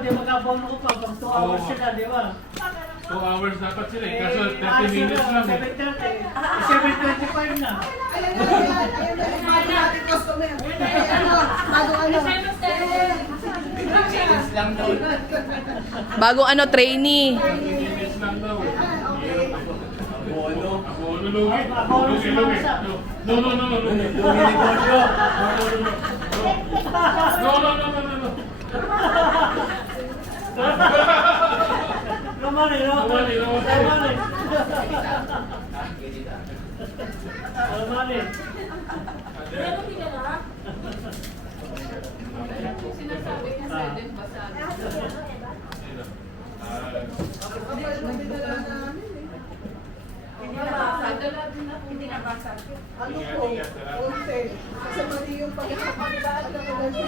di magkabono ko pa. Pag 2 hours sila, di ba? 2 hours dapat sila eh. Kaso 30 minutes lang eh. 7:30. 7:25 na. Bagong ano, trainee. 30 minutes lang daw eh. Abono, lugi. Abono si Lugi. Mangsa. No. No. Ramani. Sinasabi niya sa din basado. Hindi nabasag. Ano po? Konti. Kasi mali yung pagkakapagdaan ng energy.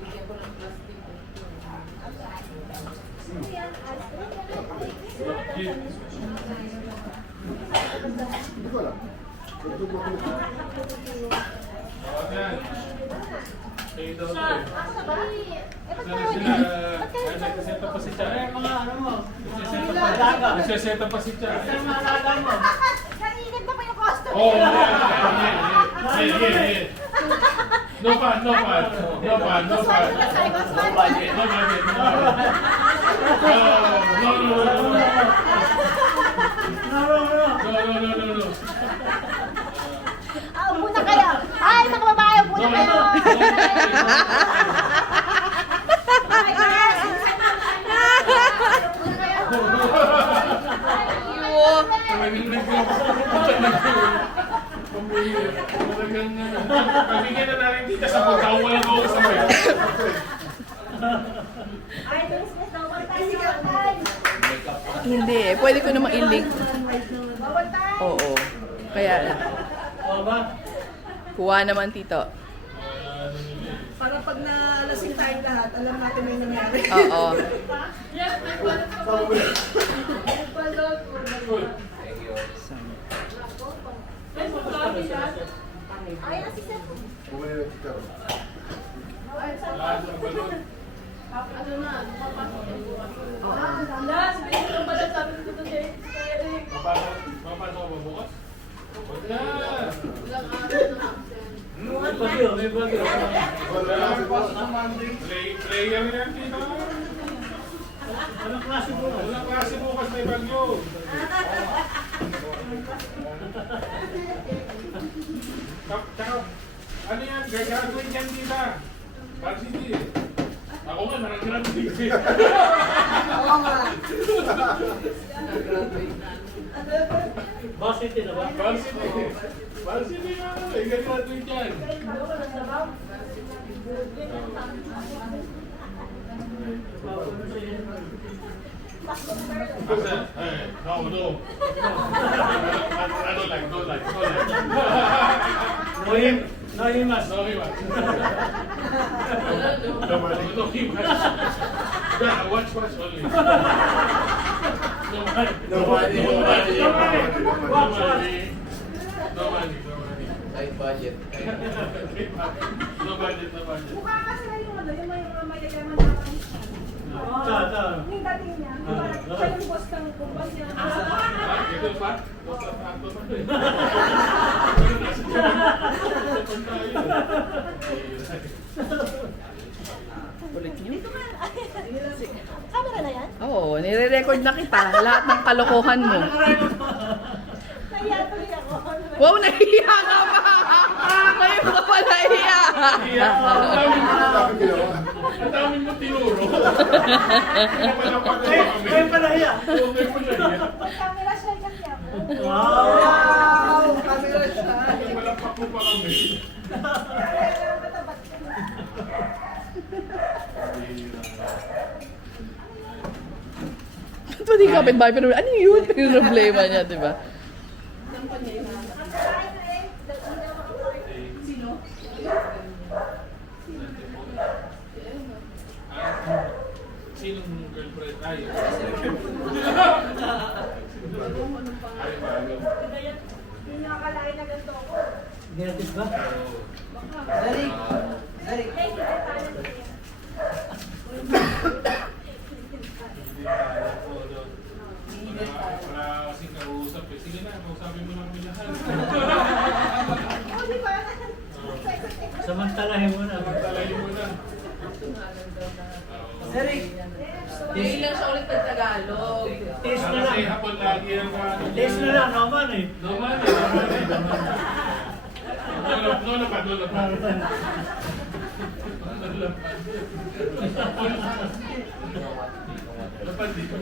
Bigyan ko ng plastic. Nagseseta pa si Chay. Mga ano mo? Nagseseta pa si Chay. Sa mga alaga mo. Nainip na pa yung customer. Oh, yeah. No pan. No budget. No budget. No. Upo na kayo. Ay, mga babae, upo na kayo. Pabigyan na natin tita sa pagkawa lang ako sa mga. Ay, business daw. Bawal tayo. Hindi eh. Pwede ko namang i-link. Bawal tayo. Oo. Kaya, O ba? kuha naman tito. Para pag nalasing tayong lahat, alam natin may nangyari. Oo. Yes, may pala. May pagkabi yan. Ay, assistant po. Ano na, papasok yung bukas. Last, bigyan ko pala sabi ko to siya. Papasok mo bukas? Huwag na. Ilang araw na absent. May bagyo. Player yan tita. Anong klase mo? Walang klase bukas may bagyo. Tsaka, ano yan? Graduate yan tita. Varsity eh. Ako nga, nakagraduate eh. Oo nga. Varsity na ba? Varsity eh. Varsity nga, graduate yan. No. I don't like. No himas. No himas. No himas. Yeah, watch only. No money. Tight budget. No budget. Mukha kasi na yung ano, yung mga mayayaman na Sa. yung dating niya. Parang siya yung boss ng kumpanya. Ito pa? Ulit niyo? Camera na yan? Oo, nire-record na kita. Lahat ng kalokohan mo. Nahiya tuloy ako. Wow, nahiya ka pa! Ngayon ka pa nahiya! Ang daming mo tinuro. Kayo pala hiya. Camera siya kasi ako. Wow! Camera siya. Malakpak mo pa kami. Ba't ba di kapit-bahay? Pero ano yun? Yung problema niya, di ba? Sino? Sinong girlfriend? Ay. Yung nakakalain na ganito ako. Gratis ba? Thank you. Eric. Ngayon lang siya ulit nag-Tagalog. Taste na Kasi lang. hapon lagi ang ano. Taste na lang, naman eh. Naman eh. Lola pa. Lapad dito.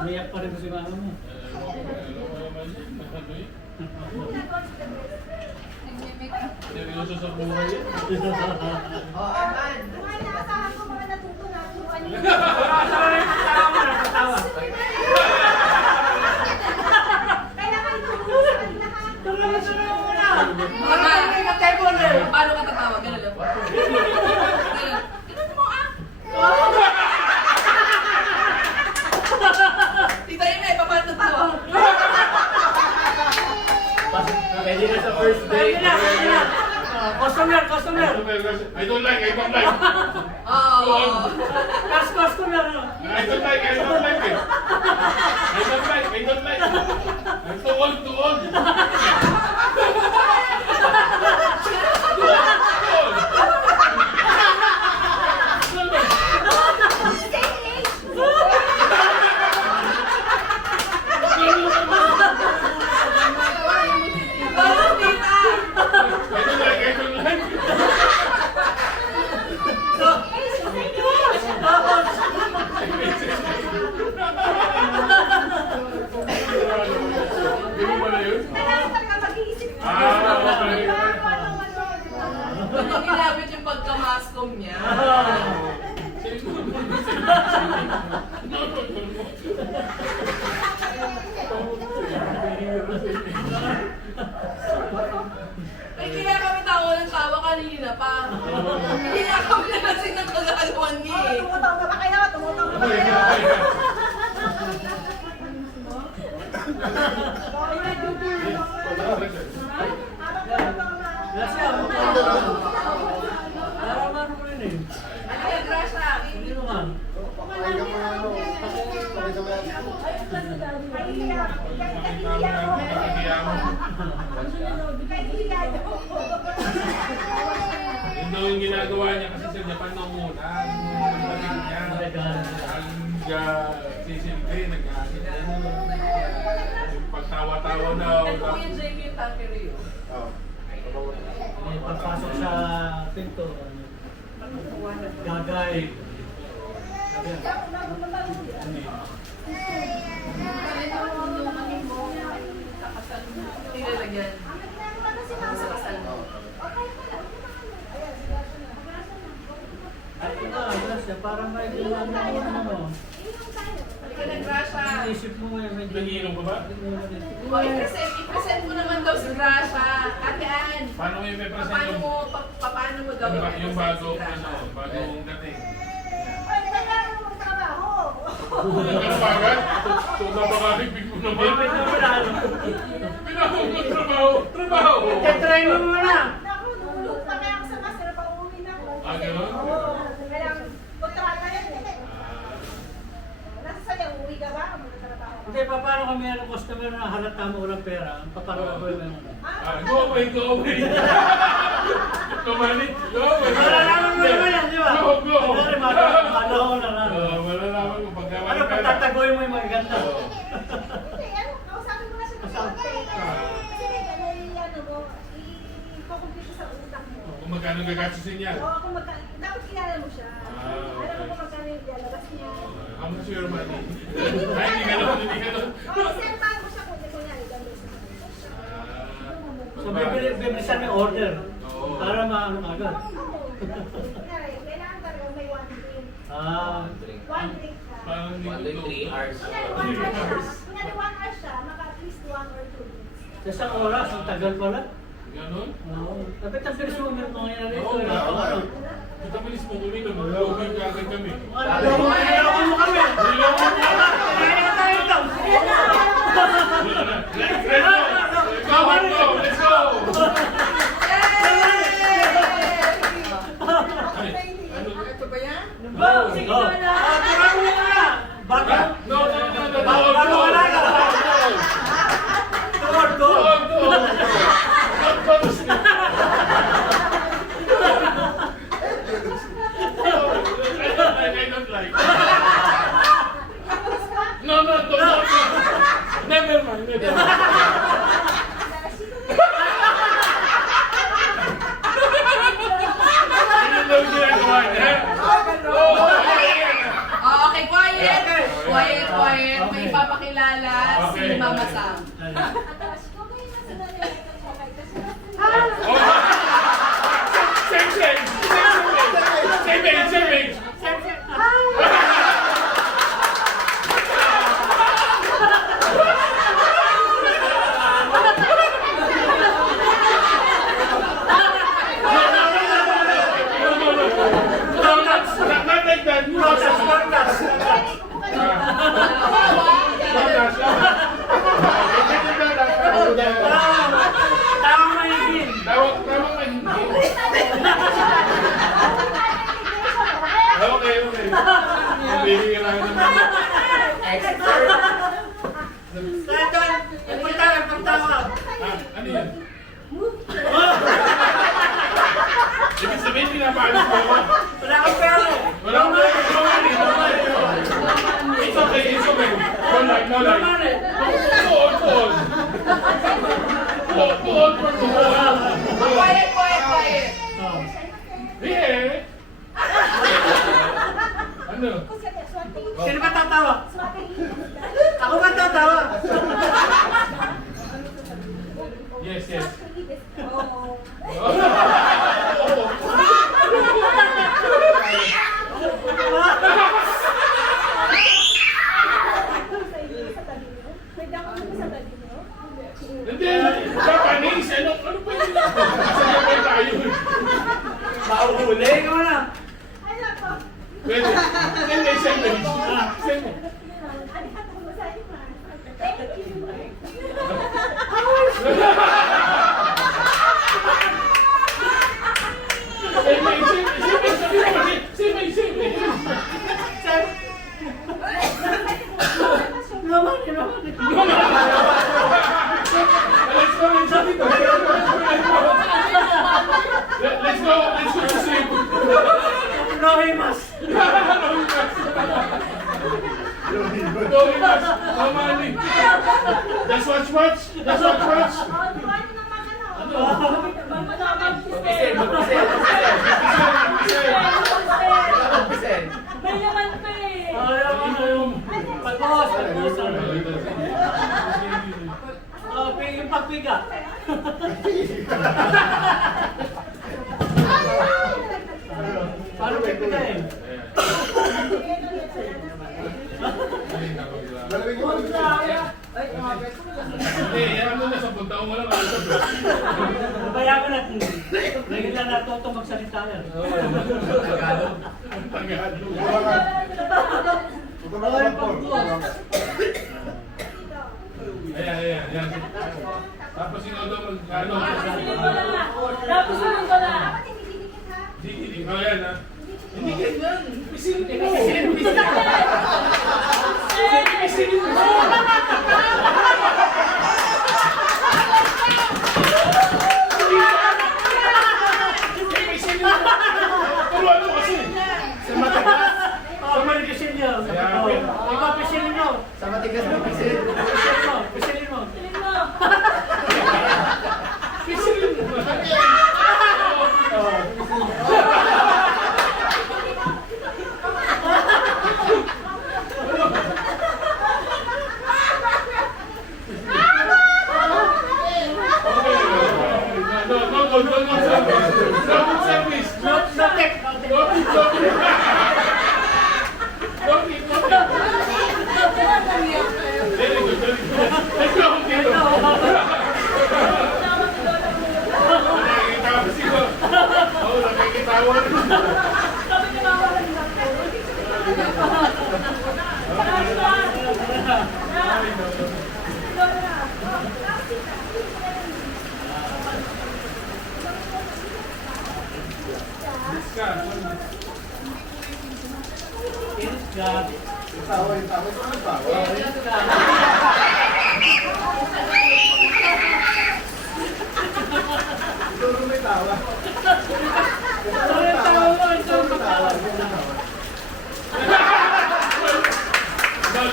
Umiyak pa rin ko si mama mo. Seryoso sa buhay yan. Oh, Eman. Nakatawa. Paano ka tatawa? Ganun lang. Ganun. Ganun mo ah! Tita Ine, paano tatawa? Pwede na sa first date. Pwede na. Customer. I don't like. Oo. Customer. I don't like it. I'm too old. Parang tita! I don't like. Di mo pala yun? Okay. Nilabit yung pagkamaskom niya. Ay, kaya kami tawa ng tawa kanina pa. Hindi na kami nalasing ng kagagawan niya eh. Tumutaw na ba kayo? Gracias. Naraman mo rin eh. Ano yan, Grasha? Hindi naman. Yun daw yung ginagawa niya kasi sa Japan nung muna. Ang lamig niya. Ang sisilbi, nag-aasin na. Yung pagtawa-tawa daw. Ito po yung JQ Tankerio. May pagpasok sa pinto. Gagay. Nilalagyan. Sa kasal mo. Ay, ito, Gracia, parang may diwan na ano. Halika na, Grasha. Inisip mo ngayon, may Nangiinom ka ba? O, i-present mo naman daw si Grasha. Ate Ann, Paano mo yung may present yung paano mo daw yung bagong si Grasha? bagong dating? Oh, Ano ba agad? Tuta ba kami? Big mo naman. Bibig na wala. Pinahong mo trabaho. Try mo muna. Naku, nulog pa kaya ako sa master, pauwi na ako. Ah, gano'n? Oo. Kaya, kontrata yan eh. Nasa sa'yo, uwi ka ba? Magtatrabaho ka? Hindi, paano kami ang customer na halata mo walang pera? Paano ka ba yun? Go away. Kumalit. Go away. Malalaman mo naman yan, di ba? Go. Ano, malaho na lang. Malalaman ko pagka Ano, patatagoy mo yung mga ganda? Hindi, ano, kausapin mo na siya. Kasi ano mo, i-compute sa utak mo. Kung magkano gagastusin niya. Oo, kung dapat kilala mo siya. Ah, Alam mo okay. kung magkano yung lalabas niya. How much your money? Ay, hindi ganun. Oo, sentahan mo siya kung kunyari, gano'n siya. So, bibilisan may order. Oo. Para maano agad. Kunyari, kailangan talaga may one drink. One drink ka. Parang dito. 3 hours. Kunyari, 1 hour siya, maka at least 1 or 2 drinks. Sa isang oras, ang tagal pala. Ganon? Oo. Dapat ang bilis mo uminom ng nangyari ito. Oo, Ano? Ito bilis mo uminom. Login ka agad kami. Ano mo kami? Nilokon mo kami. Kaya ka tayo ito. Let's go! Ito ba yan? Sige na. Tira mo na. Bago. No. Bago ka na. Tuwag. Go! yan? Ibig sabihin, pinapaalis mo ako. Wala kang pera eh. Wala akong pera. No money. No money. It's okay. It's okay. No like. No like. Too old. Too old. Too old for too old. Quiet. Yeah. Ano? Sino ba tatawa? Ako ba tatawa? Yes, yes. Hindi, Japanese, ano ba yun? Sabay tayo. Mauhuli ka na. Pwede. Send me. Send me. Send me. Naman. Let's go to sleep. No himas. No money. That's watch. May naman pa eh. Pagpos. Yung pagpiga. Paano pagpiga eh? Ano na sa punta mo lang. Bayagan natin. Ngayon lang natuto magsalita yan. Tagalog. Ayan. Tapos sinodo ano? Tapos naman ko na. Hindi. Ayan ha. Hindi ganyan. Pisilin mo. Turuan mo kasi. Pisilin nyo. Ikaw pisilin nyo. Sa matigas na pisil. Pisilin mo. Pisilin mo. No service. No tech. Very good. Let's go. Nakikitawa. Sabi niya mawalan lang po.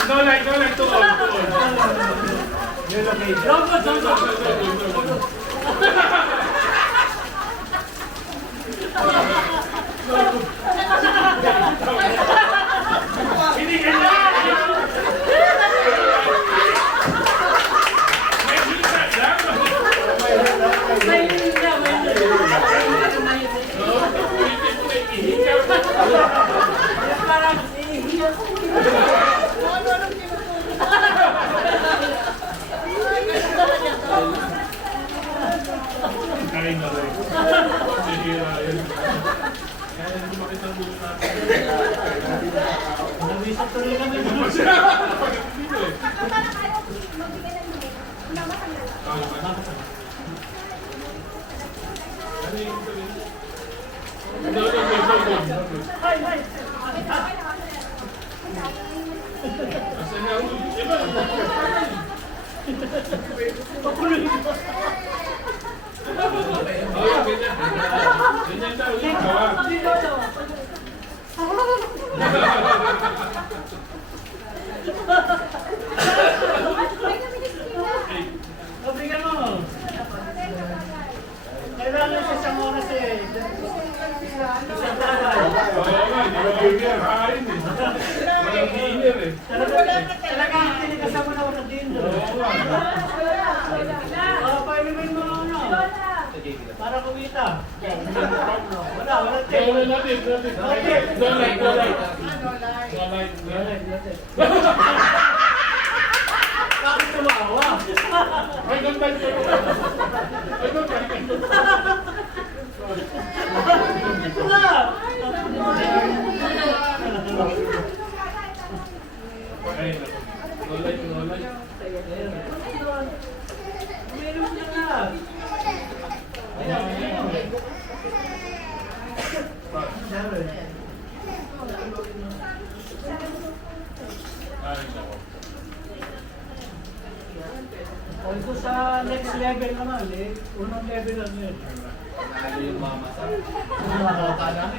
No like too old. Hindi ganyan. May hilat lang. Kain na rin. Sihira yun. Kaya hindi makita ang dulo natin. Nawisap tuloy kami. Ano yung sabihin? No. Asan na ang iba? Pakuloy. burger, kain eh. Walang dinner eh. Talagang tinigasan mo na ako ng dinner. Oo nga. Painumin mo ano. Para kumita. Wala Kaya tayo. wala natin. Don't like. Bakit tumawa? Ay, don't like. Ay, don't like. Wala. Ay, don't like. Uminom na nga. Ay, nako. O ito sa next level naman eh. Unang level lang yun.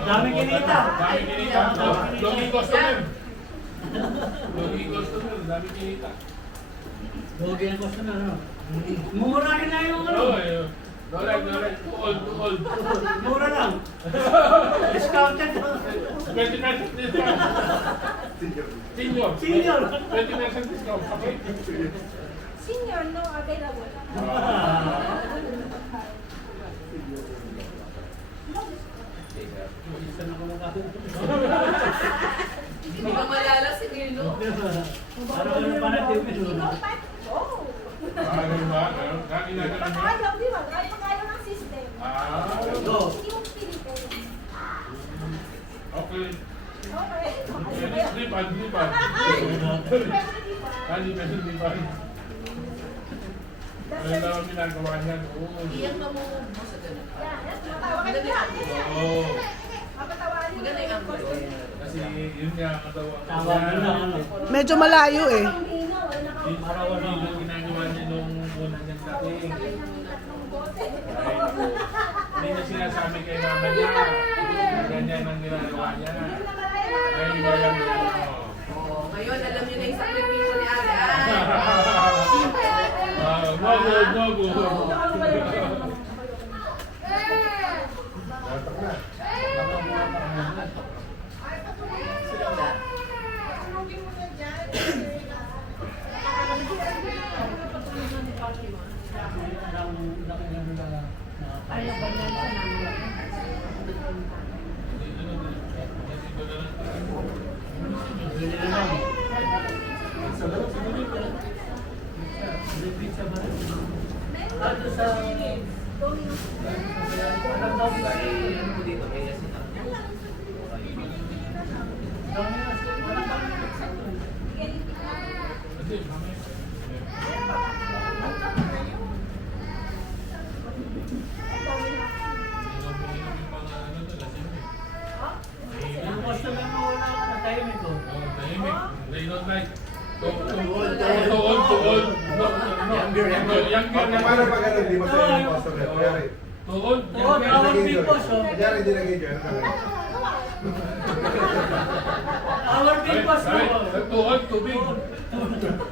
Daming kinita. Dami kinita. Loging customer. Loging customer. Dami kinita. Logi ang gusto na no. Mumurahin na yung ano. Oo, eh. No like. Too old. Mura lang. Discounted. 20% discount. Senior. 20% discount. Okay. Senior, no available. Isa na kumakain. Hindi ka malala si Nilo. Para wala pa natin yun. No type. Oh. Ano ba? Ginagawa mo? Pag-ayaw, di ba? Pag-ayaw ng system. Go. Hindi mo pinipin. Okay. Okay. Lipad. Hindi pa. Ano na ang ginagawa niya? Iyan ka mo sa ganun. Yan, matawagan niya. Oo. Mapatawagan niya. Maganda yung ample. Kasi yun nga ang katawan. Tawa mo na ano. Medyo malayo eh. Yun para wala yung ginagawa niya nung una niyang dating. Ay, naku. Hindi na sinasabi kay mama niya. Ganyan ang ginagawa niya. Ay, iba lang yun. Oh, ngayon alam niyo na yung sakripisyo ni Ate Ann. Gogo. Yung customer mo wala ako na timing ko. They don't like too old. Younger. Paano pag ano, hindi masaya yung customer? Kunyari, Too old. Oo, tawag people so. kunyari hindi nag-enjoy, ano gagawin? Our people so. Too old, too big.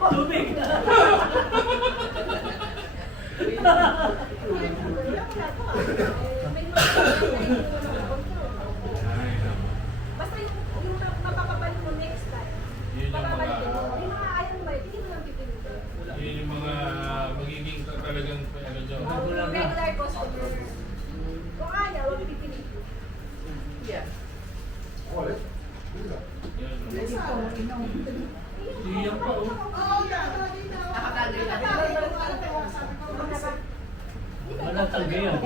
Tubig. Basta yung mapapabalik mo next time. Yun yung mga- Papabalikin mo. Yung mga ayaw mo balik, hindi mo lang pipilitin. Yun yung mga magiging talagang ano dyan. Regular customer. Kung ayaw, huwag pipilitin. Yeah. Wallet. Iyan pa oh. Nakatagay na. Wala talaga yan. Ano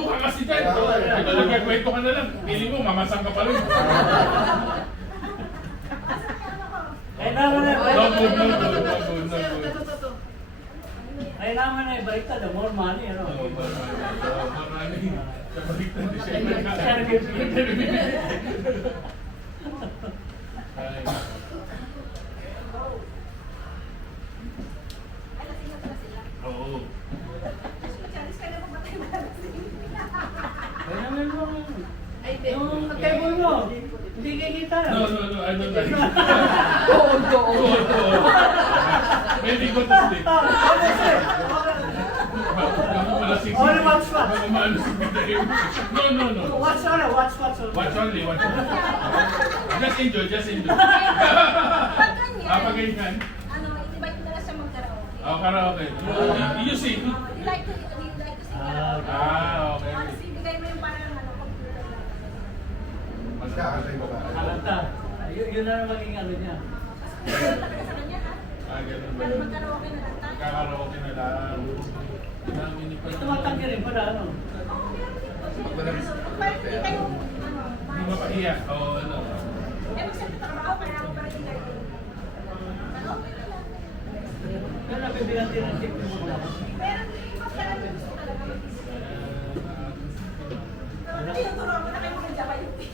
ka kasi dyan? Ito nagkakwento ka na lang. Pili mo, mamasang ka pa rin. Kailangan na. No. Kailangan na ibaliktad. More money. Ano? Marami. Kabaliktad din siya. Ay. Oo. Kailangan mo. Ay, hindi. Yung table mo. Hindi kikita. No, I don't like it. Doon. Doon. Maybe go to sleep. Only one spot. Baka umano si Biday. No, no, no. Watch only. Watch only, watch only. Just enjoy, just enjoy. Pag ganyan, Pag ganyan. ano, invite mo na lang siya mag-karaoke. Oh, karaoke. You sing. You like to sing karaoke. Okay. Tapos ibigay mo yung parang ano, computer lang. Mas kakasay mo ba? Kalanta. Yun na maging ano niya. Tapos talaga sa kanya ha. Ganun ba Pero yun? mag-karaoke na lang tayo. Karaoke na lang. Namin ni Ito matanggi rin pala, ano? Oo, meron dito. Pag hindi kayo, ano, Hindi mapahiya. O ano. eh, magsabi trabaho, kaya ako pa rin kayo. Karaoke na lang. Yan ang bibilang din ang tip mo na. Pero hindi pa pala yung gusto talaga mag-isip. Pero tinuturo ko na kayo mag-java yung tip.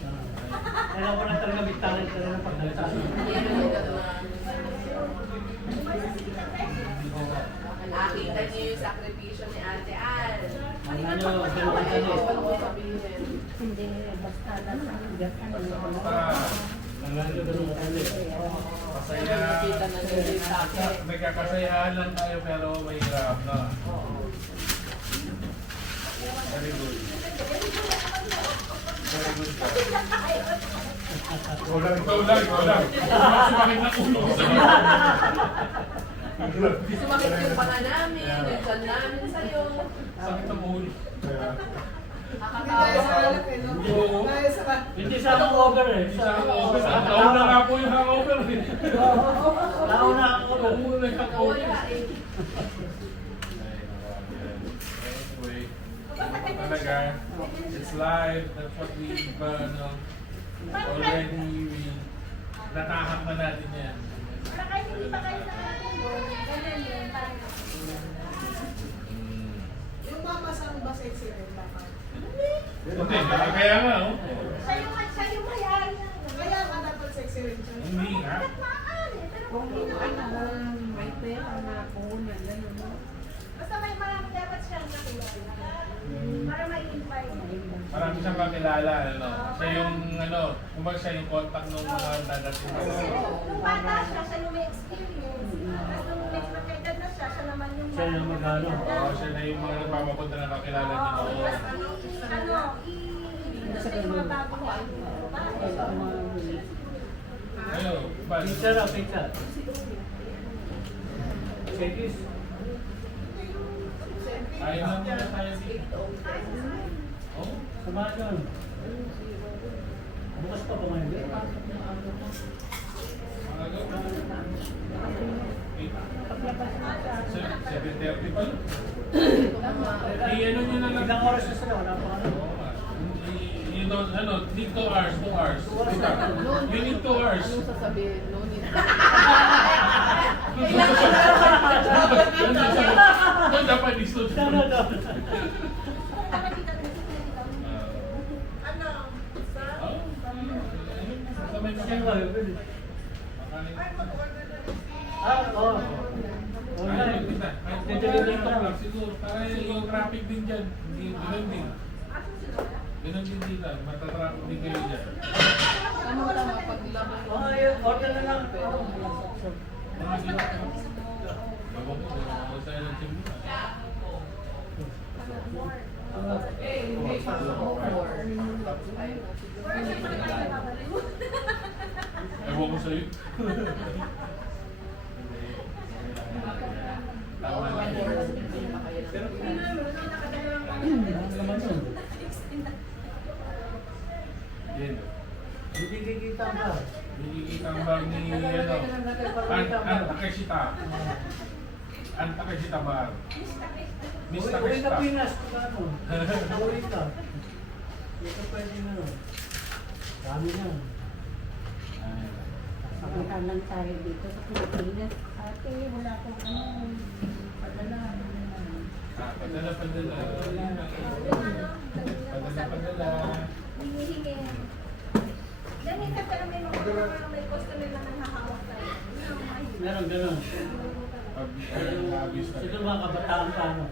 Kailangan ko na talaga may talent ka rin ang pagdalita. Nakita niyo yung sakripisyo ni Ate Al. Ano nyo, ganun ka Ano rin. mo sabihin? Hindi, basta lang. Basta. Ano ganun ka rin. Masaya. Nakita na niyo yung sakit. May kakasayahan lang tayo pero mahirap na. Very good. Very good ka. Ikaw lang. Ikaw lang, ikaw lang. Sumakit na ulo ko sa'yo. Sumakit yung panga namin, yung tiyan namin sa'yo. Sakit ang ulo. Nakakatawa. Oo. Hindi sa hangover eh. Sa hangover. Nauna nga po yung hangover. Nauna ang hangover. Nauna yung hangover. Nawala eh. Anyway, talaga, it's live. That's what we've already natahak na natin yan. Para kahit hindi pa kayo nakakatubo, ganyan yun, parang Yung mama saan ba sexy rin baka? Hindi, kaya nga, oh. siya yung mayari na. Kaya ka dapat sexy rin siya. Hindi nga. Nagmaan eh, pero kung hindi naman May pera na puhunan, gano'n. basta may marami dapat siyang nakilala. Para ma-invite. Marami siyang kakilala, ano. Siya yung, ano, kumbaga siya yung contact ng mga dadating. Nung bata siya, siya yung may experience. Tapos nung next magkaedad na siya, siya naman yung Siya yung mag-ano. Oo, siya na yung mga nagpapapunta na kakilala niyo. Oo, tapos i-introduce na yung mga bagong Ayun, ba? Pizza na, pizza. Chekis. Ayun lang muna tayo dito. Oh, Samahan yun. Bukas pa pa ngayon. mga go. 7:30 pa lang. I-ano nyo na lang. Ilang oras na sila, wala pa ano. Oo nga. You don't, ano, need 2 hours, 2 hours. You need 2 hours. Anong sasabihin? No need. Doon dapat gusto. Ano daw? Siyempre, pwede. Oo. Delivery ko lang. Siguro, para yung traffic din dyan. Ganun din. Ganun din dito. Matatraffic din kayo dyan. Ano tama paglabas? Oo, yun. Order na lang. Mga dito. Ewan ko, ako sa'yo ng team. Ewan ko sa'yo. Tama lang yun. Naman yun. Yan. Hindi kikita ka. Nakikita ang bag ni, ano, Antakeshita. Antakeshita bar. Miss Uwi ka Takeshita. Pinas. Ano? Uwi ka. Ito pwede na. Dami na. Pagkakalan tayo dito sa Pilipinas. Ate, wala akong ano, padala. Padala. Padala. Hinihingi. Ganyan ka pero may mga may customer na nanghahawak tayo. Meron ganun. Abis na. Ito mga kabataan pa ano.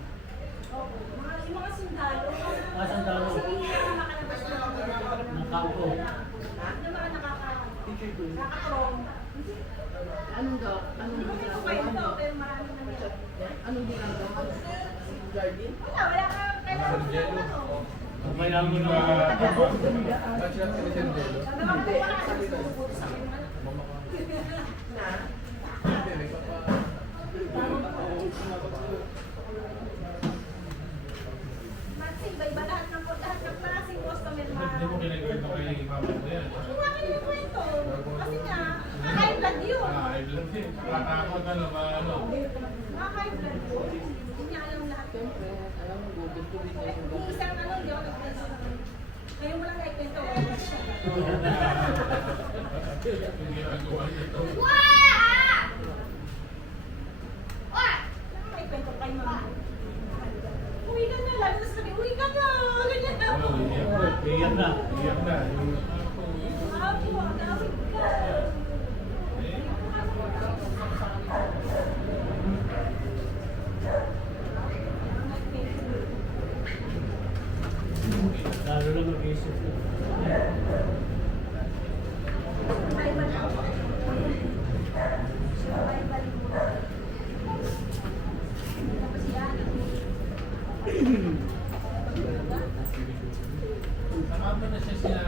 Yung mga sundalo. Mga sundalo. Kasi hindi na makalabas na ako. Ng kampo. Yung mga nakaka-prom. Anong daw? Anong Hindi ko ginagawa? kayo to, pero marami na nila. Anong ginagawa? Garden? Wala ka. Kaya mo na. Maxine, ba iba lahat ng klaseng customer Hindi mo kinikwento kay mama mo yan. Hindi nga kayo yung kwento. Kasi nga, high blood yun. Ay, blood din. Nakatakot na naman, ano. High blood yun. Hindi niya alam lahat yun. Hindi isang ano, hindi ako nagkwento. Ngayon mo lang naikwento. Yung ginagawa niya to. Naikwento kay mama. Uwi ka na, lalo na sabi, uwi ka na. Ganyan na. Ano, iyak na. Iyan na. Iyak na. Yung- Apo, nawid ka. Lalo na mag-isip na. Survival ako. Survival mo. Tapos yan. Nakama na siya sila